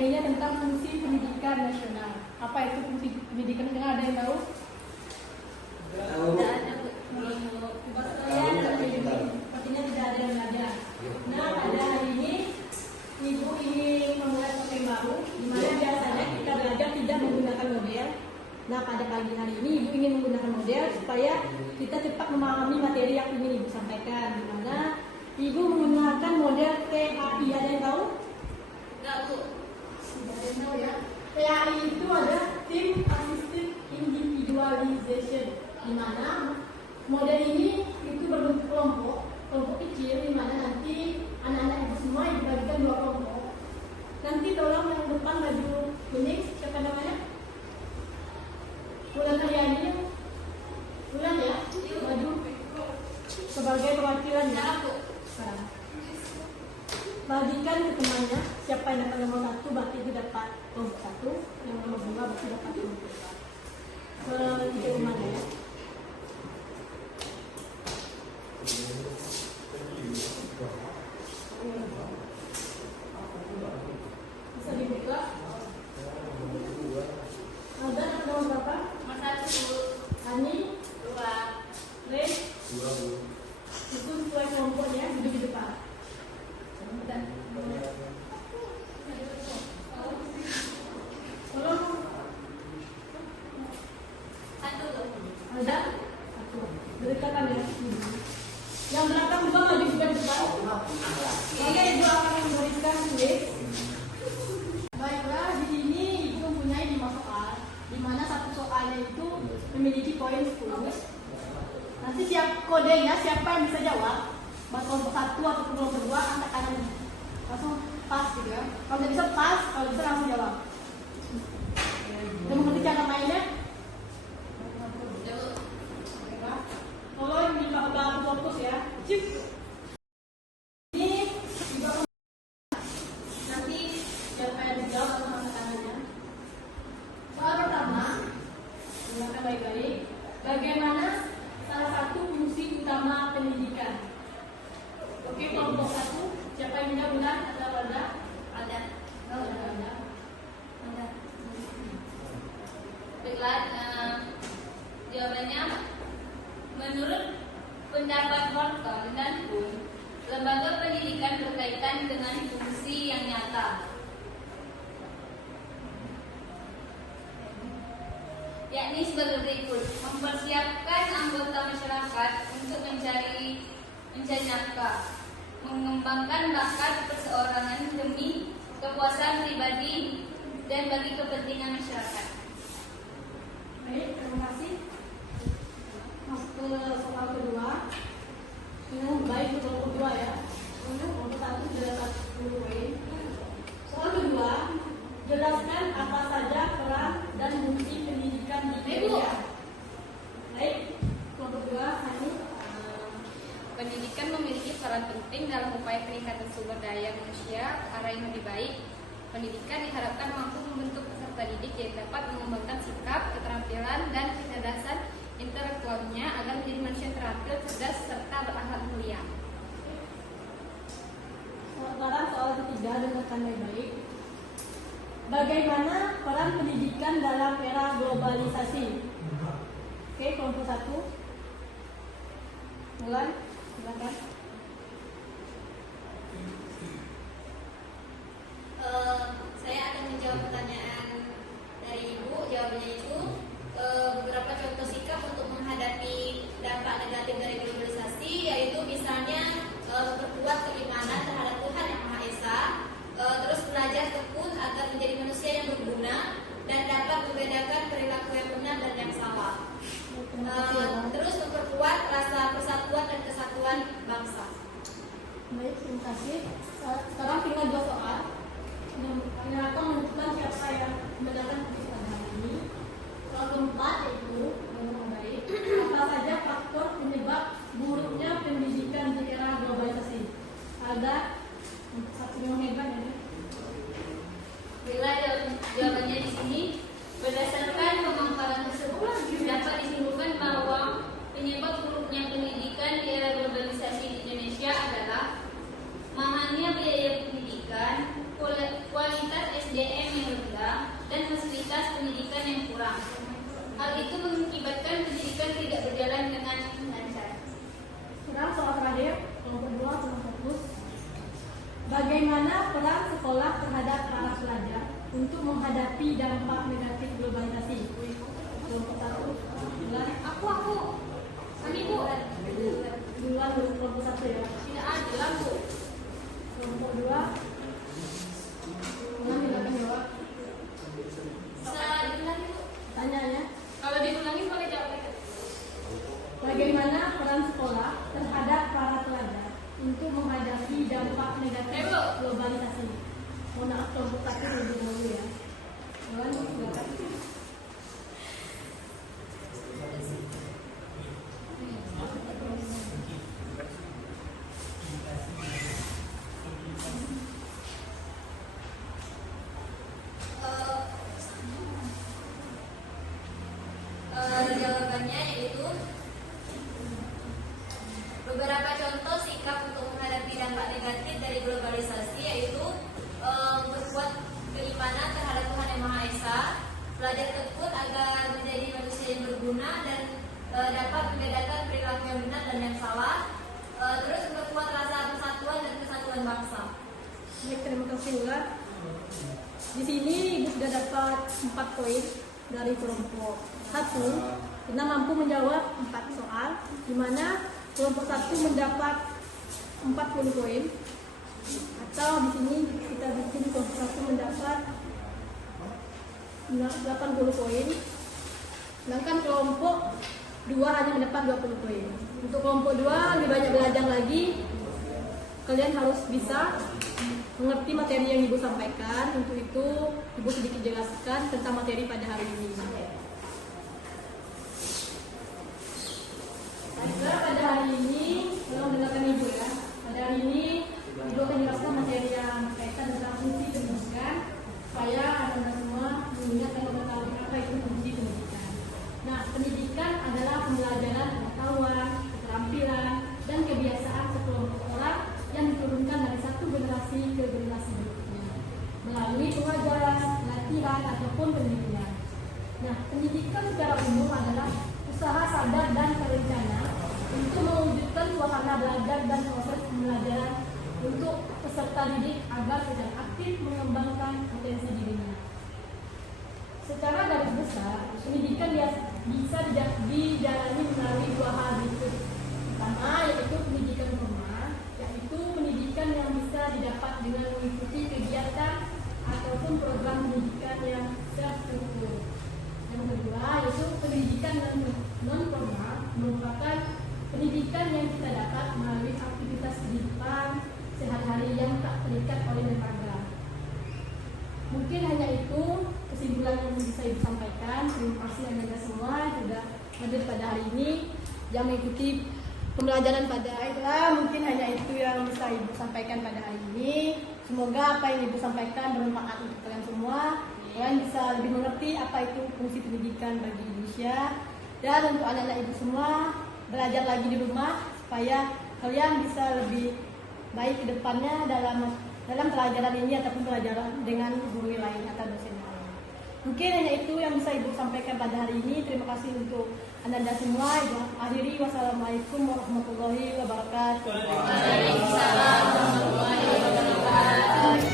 materinya tentang fungsi pendidikan nasional. Apa itu fungsi pendidikan nasional? Ada yang tahu? Tidak ada, belum. Sepertinya tidak ada yang ada. Nah, pada hari ini Ibu ingin memulai topik baru, di mana biasanya kita belajar tidak menggunakan model. Nah, pada pagi hari ini Ibu ingin menggunakan model supaya kita cepat memahami materi yang ingin Ibu sampaikan. Di mana Ibu menggunakan model TAI. Ada yang tahu? Enggak, Bu. Tidak ada yang tahu ya. TAI itu ada Team Assisted Individualization, di mana model ini itu berbentuk kelompok kecil, di mana nanti anak-anak itu semua dibagikan 2 kelompok. Nanti tolong yang depan baju kuning, siapa namanya? Bulan Hayani, Bulan ya, baju sebagai perwakilan ya. Bagikan ke temannya, siapa yang dapat nomor 1 berarti itu dapat kelompok 1, yang nomor 2 berarti dapat kelompok 2. Ke mana ya? Bisa dibuka? Ada nomor berapa? Nomor 1. Ani? 2. Ren? 2. Itu sesuai kelompoknya, duduk di depan. Tolong. Ada? 1. Berikan ya. Yang belakang juga maju juga di depan. Oke, Ibu akan memberikan kuis. Baiklah, di sini Ibu mempunyai 5 soal, di mana satu soalnya itu memiliki poin 10. Nanti siap kodenya, siapa yang bisa jawab, kelompok 1 atau kelompok 2 angkat tangan langsung pas gitu ya. Kalau tidak bisa pas, kalau bisa langsung jawab. Dan mengerti cara mainnya? Tolong dibawa fokus ya. Cip. Ini dibawa. Nanti siapa yang dijawab atau angkat tangannya. Soal pertama, dengarkan baik-baik. Bagaimana salah satu fungsi utama pendidikan? Oke, kelompok 1. Siapa yang menjawab benar atau ada? Ada. Ada. Baiklah, jawabannya menurut pendapat Horton dan Kuhn, lembaga pendidikan berkaitan dengan fungsi yang nyata, yakni sebagai berikut: mempersiapkan anggota masyarakat untuk mencari nafkah, mengembangkan bakat perseorangan demi kepuasan pribadi dan bagi kepentingan masyarakat. Baik, terima kasih. Masuk ke soal kedua. Ini baik untuk kelompok 2 ya. Kelompok 1 sudah 10 poin. Soal kedua, jelaskan apa saja peran dan fungsi pendidikan di Indonesia. Baik, kelompok 2, Hani. Pendidikan memiliki peran penting dalam upaya peningkatan sumber daya manusia ke arah yang lebih baik. Pendidikan diharapkan mampu membentuk peserta didik yang dapat mengembangkan sikap, keterampilan, dan kecerdasan intelektualnya agar menjadi manusia terampil, cerdas, serta berakhlak mulia. Sekarang soal ketiga, dengarkan baik-baik. Bagaimana peran pendidikan dalam era globalisasi? Oke, kelompok 1. Mulai, silakan. Saya akan menjawab pertanyaan dari Ibu. Jawabannya itu beberapa contoh sikap untuk menghadapi dampak negatif dari globalisasi, yaitu misalnya memperkuat keimanan terhadap Tuhan Yang Maha Esa, terus belajar tekun agar menjadi manusia yang berguna dan dapat membedakan perilaku yang benar dan yang salah. Terus memperkuat rasa persatuan dan kesatuan bangsa. Baik, terima kasih. Sekarang tinggal 2 soal. Yang akan menentukan siapa yang mendapat kuis pada hari ini. Soal keempat yaitu baik. Apa saja faktor penyebab buruknya pendidikan di era globalisasi? Ada satu yang hebat ya. Bila jawabannya di sini, berdasarkan pemaparan tersebut dapat disimpulkan bahwa penyebab buruknya pendidikan di era globalisasi di Indonesia adalah mahalnya biaya pendidikan, kualitas SDM dan tidak berjalan dengan lancar. Sekarang soal terakhir, kelompok 2 kurang fokus. Bagaimana peran sekolah terhadap para pelajar untuk menghadapi dampak negatif globalisasi? Kelompok 1, bulan. Aku. Kami Bu. Duluan dulu kelompok 1 ya. Tidak adil Bu. Kelompok 2. Bulan silakan jawab. Bisa diulangi Bu? Tanya ya. Kalau diulangi boleh jawab lagi. Bagaimana peran sekolah terhadap para pelajar untuk menghadapi dampak negatif Bu. globalisasi? Mohon maaf kelompok 1 lebih dahulu ya. Bulan silakan. Jawabannya yaitu beberapa contoh sikap untuk menghadapi dampak negatif dari globalisasi yaitu berbuat keimanan terhadap Tuhan Yang Maha Esa, belajar tekun agar menjadi manusia yang berguna dan dapat membedakan perilaku yang benar dan yang salah, terus memperkuat rasa persatuan dan kesatuan bangsa. Baik, terima kasih Ular. Di sini Ibu sudah dapat 4 poin dari kelompok 1. Kita mampu menjawab 4 soal, di mana kelompok 1 mendapat 40 poin. Atau di sini kita bikin kelompok 1 mendapat 80 poin. Sedangkan kelompok 2 hanya mendapat 20 poin. Untuk kelompok 2 lebih banyak belajar lagi. Kalian harus bisa mengerti materi yang Ibu sampaikan. Untuk itu Ibu sedikit jelaskan tentang materi pada hari ini. Baiklah, pada hari ini tolong dengarkan Ibu ya. Pada hari ini Ibu akan jelaskan materi yang berkaitan tentang fungsi pendidikan supaya Anda semua mengingat dan mengetahui apa itu fungsi pendidikan. Nah, pendidikan adalah pembelajaran pengetahuan, keterampilan, dan kebiasaan sekelompok orang yang diturunkan dari satu generasi ke generasi berikutnya melalui pengajaran, latihan, ataupun pendidikan. Nah, pendidikan secara umum adalah usaha sadar dan terencana untuk mewujudkan suasana belajar dan proses pembelajaran untuk peserta didik agar sedang aktif mengembangkan potensi dirinya. Secara garis besar, pendidikan bisa dijalani melalui 2 hal berikut. Pertama, yaitu pendidikan formal, yaitu pendidikan yang bisa didapat dengan mengikuti kegiatan ataupun program pendidikan yang terstruktur. Yang kedua, yaitu pendidikan non formal, merupakan pendidikan yang kita dapat melalui aktivitas kehidupan sehari-hari yang tak terikat oleh lembaga. Mungkin hanya itu kesimpulan yang bisa Ibu sampaikan. Terima kasih Anda semua sudah hadir pada hari ini yang mengikuti pembelajaran pada Aila. Mungkin hanya itu yang bisa Ibu sampaikan pada hari ini. Semoga apa yang Ibu sampaikan bermanfaat untuk kalian semua. Kalian bisa lebih mengerti apa itu fungsi pendidikan bagi Indonesia. Dan untuk anak-anak Ibu semua, belajar lagi di rumah supaya kalian bisa lebih baik ke depannya dalam pelajaran ini ataupun pelajaran dengan guru lain atau dosen lain. Mungkin hanya itu yang bisa Ibu sampaikan pada hari ini. Terima kasih untuk Anda semua. Ibu akhiri, wassalamualaikum warahmatullahi wabarakatuh. Waalaikumsalam warahmatullahi wabarakatuh.